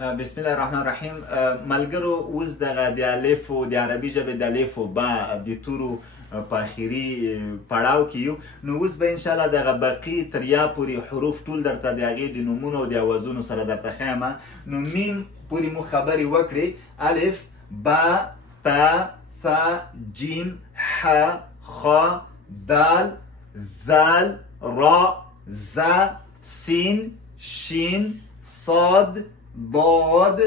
بسم الله الرحمن الرحیم. ملګرو اوس دغه د الف او د عربي ژبې د الف او با د تورو په اخري پړاو کې یو. نو اوس به ان شاء الله دغه باقي تر یا پورې حروف ټول درته د هغې د نومونو او د اوازونو سره درته ښیم. نو میم پورې مو خبرې وکړې: الف، با، تا، ثا، جیم، ح، خ، دال، ذال، را، زا، سین، شین، صاد، ضاد،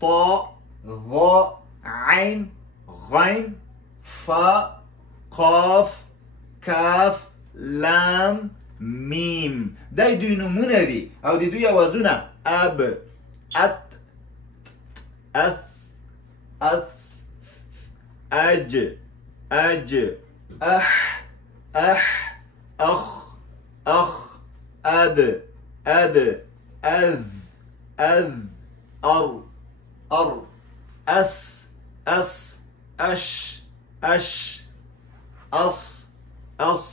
طاء، ظاء، عين، غين، فاء، قاف، کاف، لام، میم. دا دوی نومونه دي او د دوی اوازونه: اب، ات، اث، اث، اج، اج، اح، اح، اخ، اخ، اد، اد، اذ، اذ، ار، ار، اس، اس، اش، اش، اص، اص،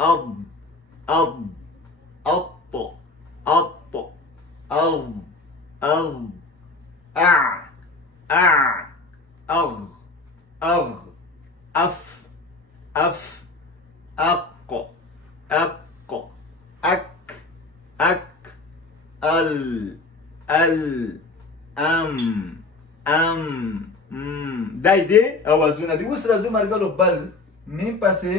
اض، اض، اط، اط، اض، اض، اع، اع، اغ، اغ، اف، اف، اق، اق، اك، اك، ال، ال، ام، ام، دای دی اوازونه دي. اوس راځو ملګرو بل میم پسې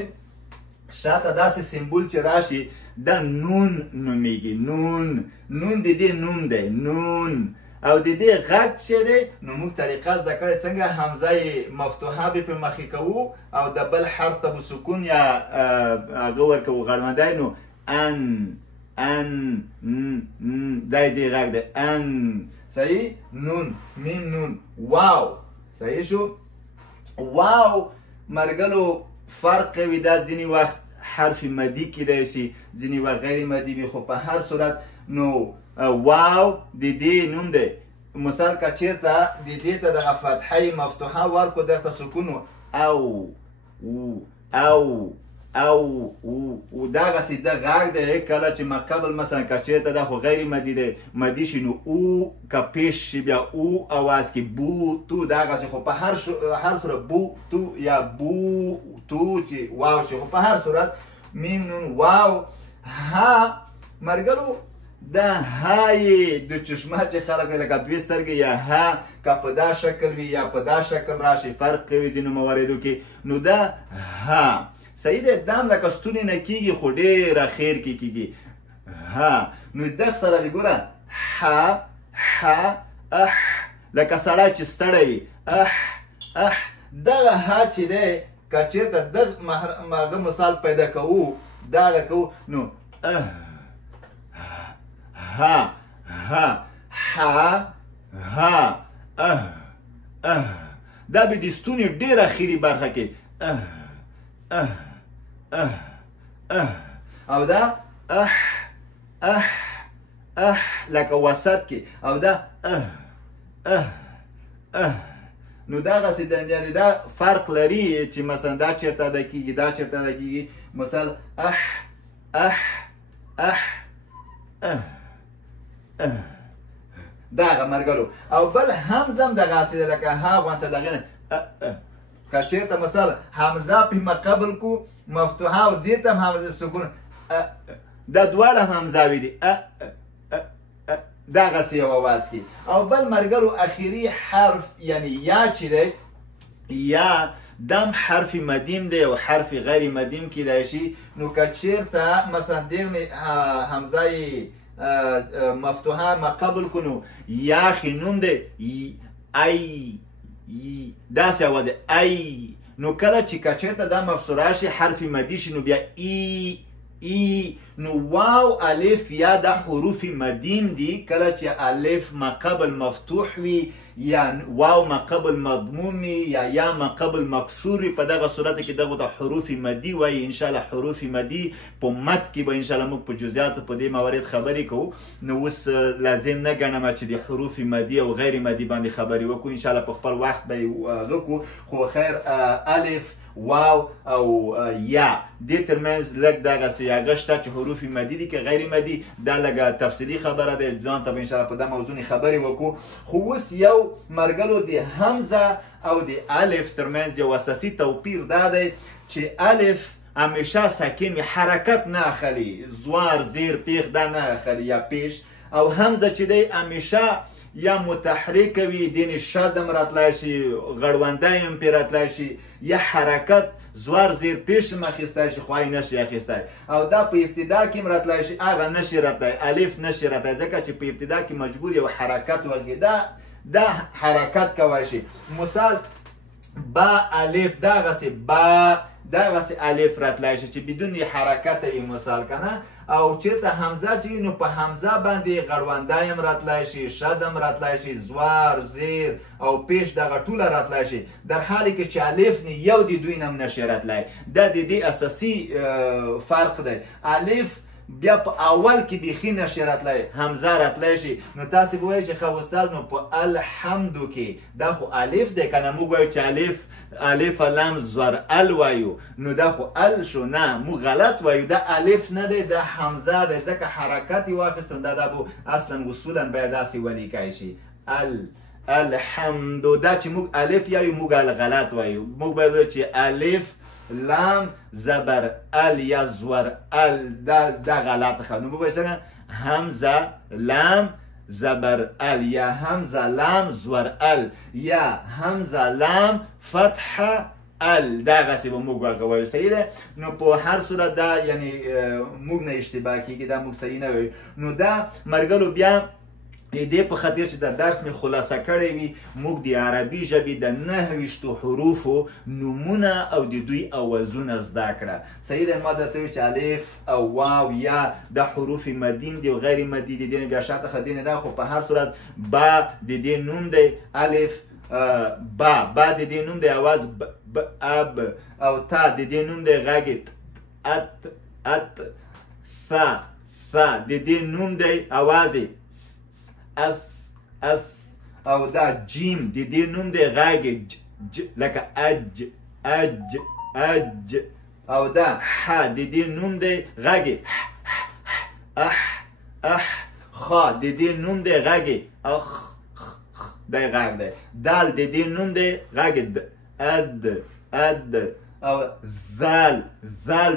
شاته داسې سمبول چې راشي دا نون نومیږي. نون، نون د دې نوم دی، نون. او د دې غږ چې دی نو موږ طریقه زده کړې څنګه حمزه مفتوحه به په مخې کوو او د بل حرف ته به سکون یا هغه ورکوو غړمندی. نو ان، ان، دا یې دې غږ دی، ان. صحیح؟ نون، میم، نون. واو، صحیح شو؟ واو مرګلو فرق کوي. دا ځینې وخت حرف مدي کیدای شي، ځینې وخت غیر مدي وي، خو په هر صورت نو واو د دې نوم دی. مثال که چېرته د دې ته دغه فتحه مفتوحه ورکړو دغه سکون او او او دغسې د غږ دی. کله چې مقبل مثلا که چېرته دا خو غیر مدي دی، مدي شي نو او که پیش شي بیا او اواز کې بو تو دغسې. خو په هر صورت بو تو یا بو تو چې واو شي، خو په هر صورت میم، نون، واو. ها مرګلو دا های د چشمه چې خلک لکه دوې سترګې یا ها که په دا شکل وي یا په دا شکل راشي، فرق کوي ځینو مواردو کې. نو دا ها صحیح دی. دا هم لکه ستونې نه کېږي خو ډېره خیر کې کېږي. ها نو دغ سره وي ګوره: ح، ح، اح، لکه سړی چې ستړی وي، اح، اح. دغه ها چې دی که چېرته دغه مثال پیدا کوو دغه کوو نو ها، ها، ها، ها، دا به د ستوني ډېر اخري برخه کې او دا لکه وسط کې او دا نو دغسې یعنې دا فرق لري چې مثلا دا چېرته ادا کېږي، دا چېرته ادا کېږي. مثال دغه مرګلو. او بل حمزه هم دغسې دی لکه ها غوانته دغې نه که چېرته مثال حمزه پې مقبل کو مفتوحه او دې ته هم حمزه سکون، دا دواړه هم حمزاوي دي دغسې یو اواز کې. او بل مرګلو اخري حرف یعنی یا چې دی، یا دم حرف مدیم دی او حرف غیر مدیم کیدای شي. نو که چېرته مثلا دغه حمزه مفتوحه مقبل کنو یا خې نوم دی ای، داسې اواز دی ای. نو کله چې که چېرته دا مکسوره شي حرف مدي شي نو بیا ای، ای. نو واو، الف، یا دا حروف مدین دي. کله چې الف مقبل مفتوح وي یا واو مقبل مضموم وي یا مقبل مکسور وي، په دغه صورت کې دغه د حروف مدي وایي. انشاءالله حروف مدي په مد کې به انشاءالله موږ په جزئیاتو په دې موارد خبرې کوو. نو اوس لازم نه ګڼم چې د حروف مدي او غیر مدي باندې خبرې وکړو. انشاءالله په خپل وخت به یې وکړو. خو خیر الف، واو او یا دې ترمنځ لږ دغسې هغه شته چې حروف مدي دي که غیر مدي دا لږه تفصیلي خبره ده ځان ته به انشاءالله په دا موضوع خبرې وکړو. خو اوس یو مرګلو د همزه او د الف ترمنځ یو اساسي توپیر دا دی چې الف همیشه ساکن حرکت نه اخلي، زوار زیر پیخ دا نه اخلي یا پیش، او همزه چې دی همیشه یا متحرک وي، دین شدم راتلای شي، غړونده هم پې راتلای شي، یا حرکت زوار زیر پیش هم اخیستی شي، خوای نشي اخیستی، او دا په ابتدا کې هم راتلای شي، هغه نشي راتلای، الف نشي راتلای، ځکه چې په ابتدا کې مجبور یو حرکت وکړي، دا حرکت کوای شي. مثال با الف دغسې با دغسې الف راتلای شي چې بدون حرکت یې مثال کنه. او چېرته همزه چې نو په همزه باندې غړونده هم راتلای شي، شد هم راتلای شي، زوار زیر او پیش دغه ټوله راتلای شي، در حالی کې چې الف نه یو د دوی هم نشي راتلای. دا د دې اساسي فرق دی. الف بیا په اول کې بیخي نشي راتلای، همزه راتلای شي. نو تاسې به وایئ چې ښه استاد نو په الحمدو کې دا خو الف دی که نه، موږ وایو چې الف لام زور ال وایو، نو دا خو ال شو، نه موږ غلط وایو، دا الف نه دی، دا حمزه دی، ځکه حرکت یې واخیستو، دا به اصلا اصولا باید داسې ولیکای شي الحمدو. دا چې موږ الف یایو موږ غلط وایو، موږ باید وایو چې الف لام زبر ال یا زور ال، دا غلط خبره. نو به څنګه همزه لام زبر ال یا همزه لام زور ال یا همزه لام فتح ال، دغسې به موږ هغه وایو. صحیح ده؟ نو په هر صورت دا یعنی موږ نه اشتباه کېږي، دا موږ صحیح نه وایو. نو دا مرګلو بیا دې په خاطر چې د درس مې خلاصه کړی وي، موږ د عربي ژبې د 29 حروفو نومونه او د دوی اوازونه زده کړه. صحیح ده؟ ما درته ویل چې الف او واو یا د حروف مدین دي او غیر مدي دي، دې نه بیا شاته ښه دې نه ده، خو په هر صورت با د دې نوم دی، الف با د دې نوم دی اواز ب اب، او تا د دې نوم دی غږ ات ثا د دې نوم دی اواز اف او دا جیم د دې نوم دی غږ لکه اج، او دا ح د دې نوم دی غږ خا د دې نوم دی غږ اخ دا غږ دی. دال د دې نوم دی غږ اد، او ذال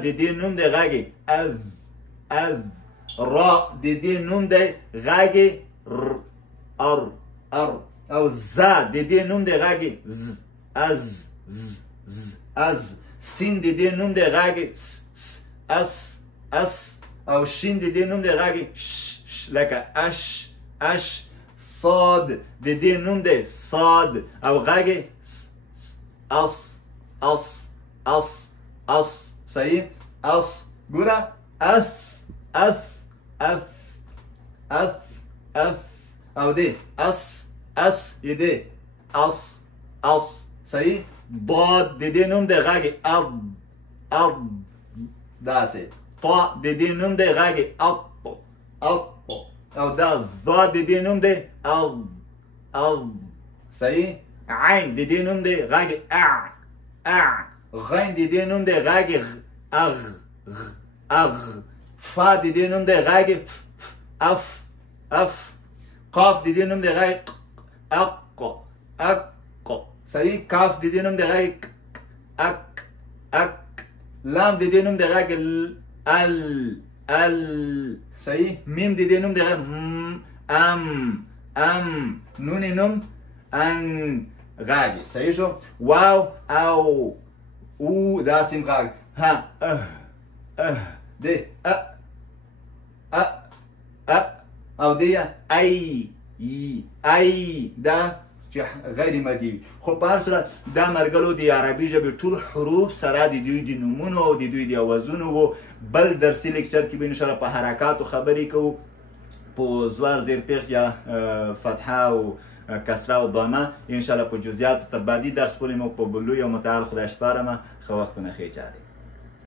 د دې نوم دی غږ از، را د دې نوم دی غږ ار، او زا د دې نوم دی غږ از، سین د دې نوم دی غږ اس، او شین د دې نوم دی غږ لکه اش، صاد د دې نوم دی صاد، او غږ اس. صحیح؟ اس ګوره اف او دی اس یې دی اس. صحیح؟ ضاد د دې نوم دی غږ ارض داسې، طا د دې نوم دی غږ اط، او دا ضا د دې نوم دی ارض. صحیح؟ عین د دې نوم دی غږ غین د دې نوم دی غږ اغ، فا د دې نوم دی غږ اف، قاف د دې نوم دی غږ اق. صحیح؟ کاف د دې نوم دی غږ اک، لام د دې نوم دی غږ ال. صحیح؟ میم د دې نوم دی غږ ام، نون نوم ان غږ. صحیح شو؟ واو او دا سیم غږ، ها دی او دی ای دا چې غیر مدي وي. خو په هر صورت دا مرګلو د عربي ژبې ټول حروف سره د دوی د نومونو او د دوی د اوازونو و. بل درسي لیکچر کې به انشاءالله په حرکاتو خبرې کوو، په زوار زیر پیخ یا فتحه او کسره او ضمه انشاءالله په جزئیات تر بعدي درس پورې مو په بلو یا متعال خدای سپارم. ښه وختونه ښې چارې.